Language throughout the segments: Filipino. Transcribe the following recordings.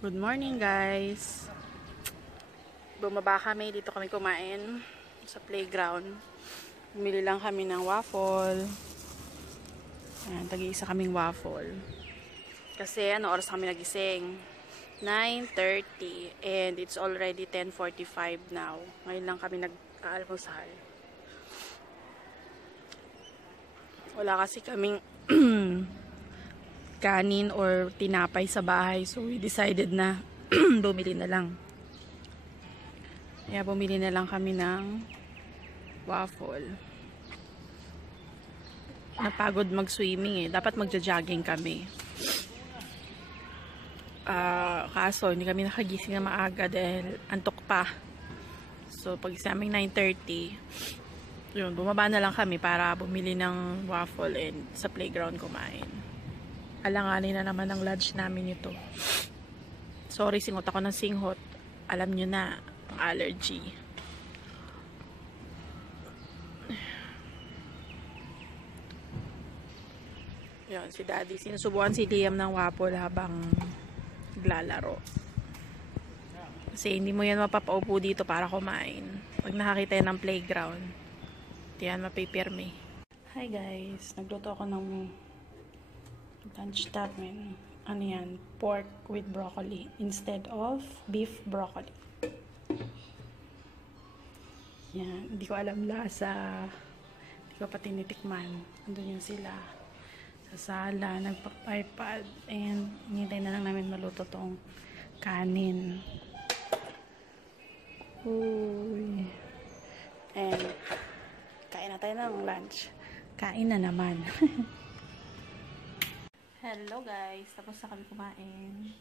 Good morning guys. Bumaba kami, dito kami kumain sa playground. Bumili lang kami ng waffle. Ayan, tag-iisa kaming waffle. Kasi oras kami nagising? 9:30 and it's already 10:45 now. Ngayon lang kami nag-aalmusal. Wala kasi kaming kanin or tinapay sa bahay. So, we decided na bumili na lang. Kaya bumili na lang kami ng waffle. Napagod mag-swimming eh. Dapat magja-jogging kami. Kaso, hindi kami nakagising na maaga dahil antok pa. So, pag aming 9:30, yun, bumaba na lang kami para bumili ng waffle and sa playground kumain. Alanganin na naman ang lunch namin ito. Sorry, singot ako ng singhot. Alam nyo na, allergy. Yun, si Daddy. Sinusubukan si Liam ng waffle habang naglalaro. Kasi hindi mo yan mapapaupo dito para kumain. Pag nakakita yan ng playground, hindi yan mapipirme. Hi guys, nagluto ako ng lunch namin. Ano yan? Pork with broccoli instead of beef broccoli. Yan. Hindi ko alam lasa. Hindi ko pa tinitikman. Andun yun sila. Sa sala, nagpa-iPad. And hinintay na lang namin maluto tong kanin. Uy. And kain na tayo ng lunch. Kain na naman. Hello guys, tapos na kami kumain.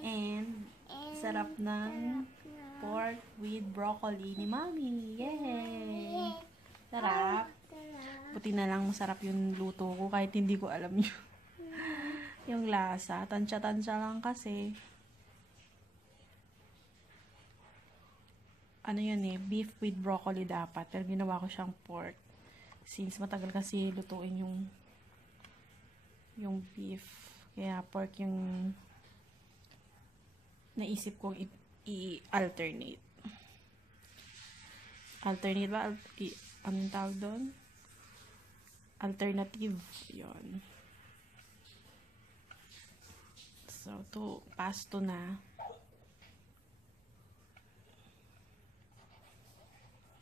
And sarap ng pork with broccoli ni Mommy. Yay! Sarap. Buti na lang masarap yung luto ko kahit hindi ko alam yung lasa. Tansya-tansya lang kasi. Ano yun eh, beef with broccoli dapat. Pero ginawa ko siyang pork. Since matagal kasi lutuin yung beef. Kaya pork yung naisip kong i-alternate. Alternate ba? Anong tawag doon? Alternative. Yun. So, pasto na.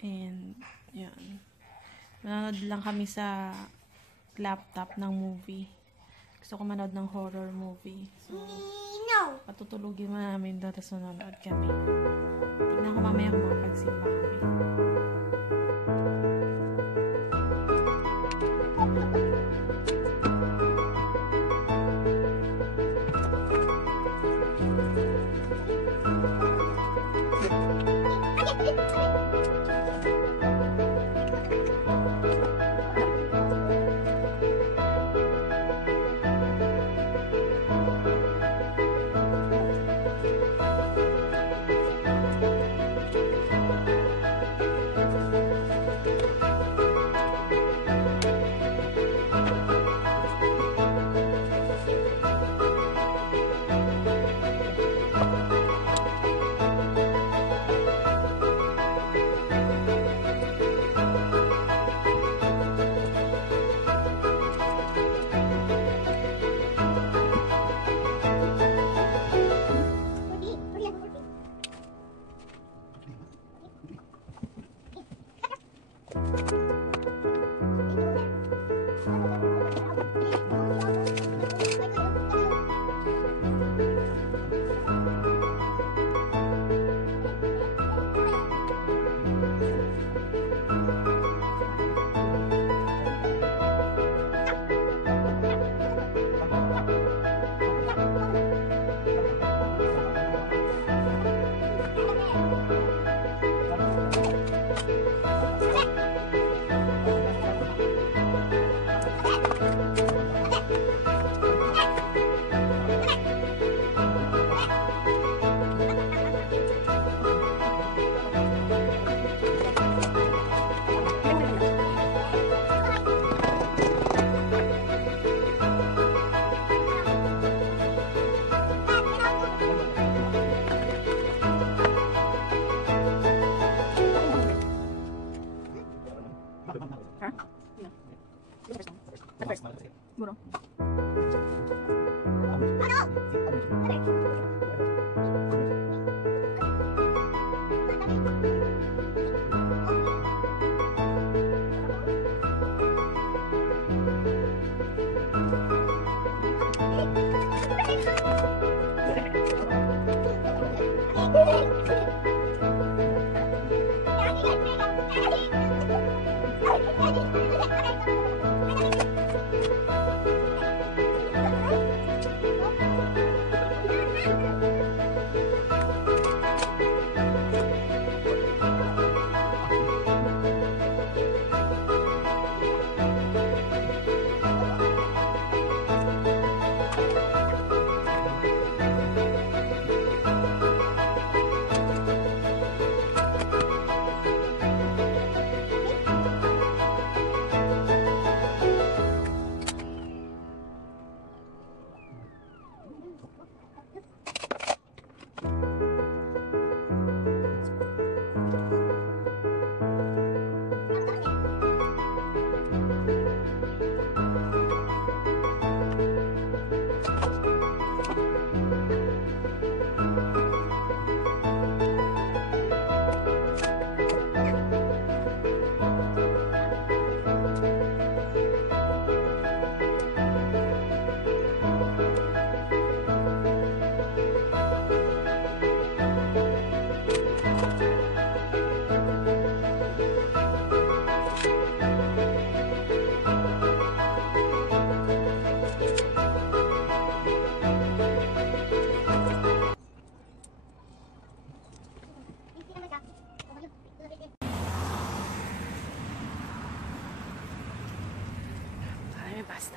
And, yun. Manonood lang kami sa laptop ng movie. Gusto ko manood ng horror movie. So, patutulugin mo namin doon, tapos manonood kami. Tignan ko mamaya kung makapagsimba kami. At first. Siguro. Ay, basta.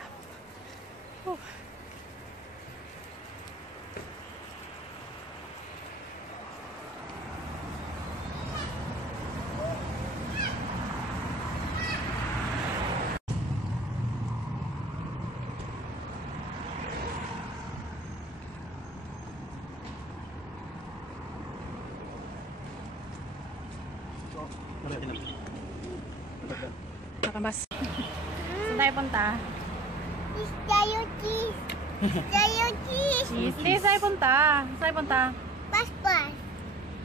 Nakabas. Saan tayo punta? Cheese. Hindi, saan tayo punta? Saan tayo punta? Pas-pas.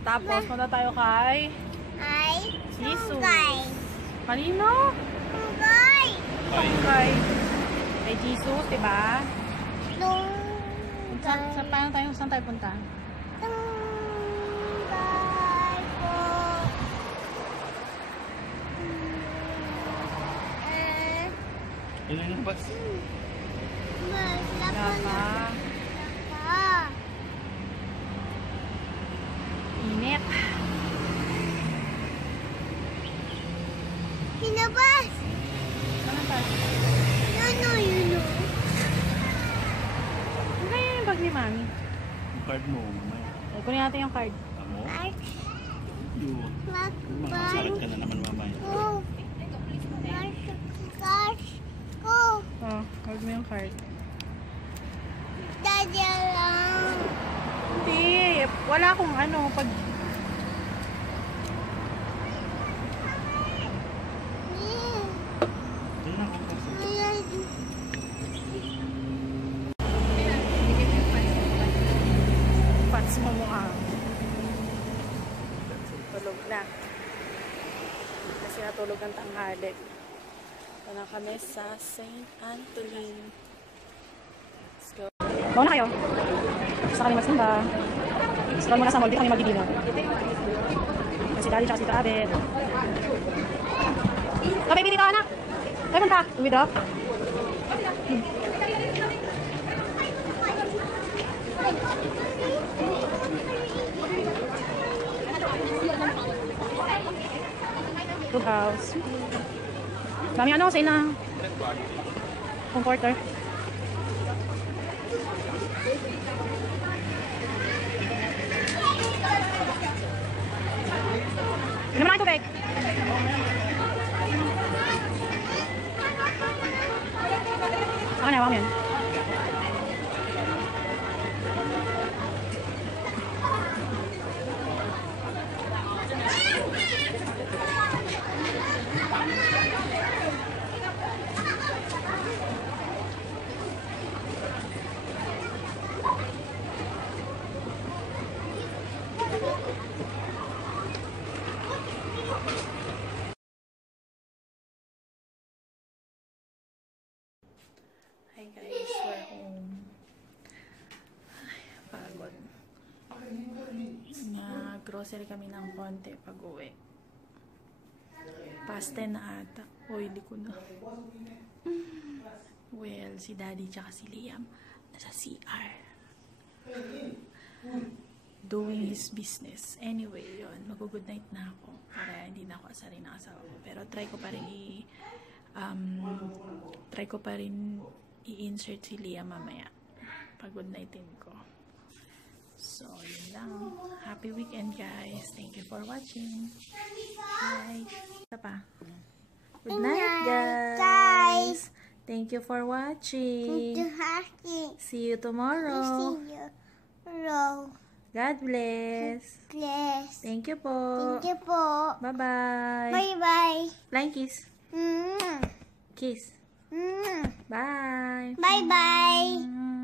Tapos, punta tayo kay Ay, Jesus. Sunggay. Kanino? Sunggay. Kay Jesus, diba? Sunggay. Saan tayo punta? Sunggay po. Yun yung bus. Lapa. Init. Hinabas. Saan tayo? Ano. Ano kaya yung bag ni Mami? Yung card mo, mamaya. Ay, kunin natin yung card. Amo? Ay, Yun. magbay Masakit ka na naman mamaya. ko. Cash ko. Oh, huwag mo yung card. Dadya lang. Hindi. Wala akong ano. Pag... Yun lang ako kasi. Pats mo mukha. Tulog na. Kasi natulog ang tanghali. Ito na kami sa St. Anthony. Let's go. Mauna kayo. Gusto kami magsimba. Gusto muna sa mall. Di kami magdidino. Kasi Daddy tsaka si Abed. Kapay, bili ka anak. Kaya punta. Uwid up. Food house. Dami ano sa ina. Comforter. Inom na tubig. Saka na, wag yan. Mag-grocery kami ng konti pag-uwi. Past 10 na ata. O, hindi ko na. Well, si Daddy tsaka si Liam nasa CR. Doing his business. Anyway, yun. Mag-good night na ako. Para hindi na ako asarin ng asawa ko. Pero try ko pa rin i-insert si Liam mamaya. Pag-good nightin ko. So, yun lang. Happy weekend, guys. Thank you for watching. Bye. Isa pa. Good night, guys. Thank you for watching. See you tomorrow. See you. Hello. God bless. Bless. Thank you po. Thank you po. Bye-bye. Bye-bye. Flying kiss. Mm. Kiss. Mm. Bye. Bye-bye. Mm.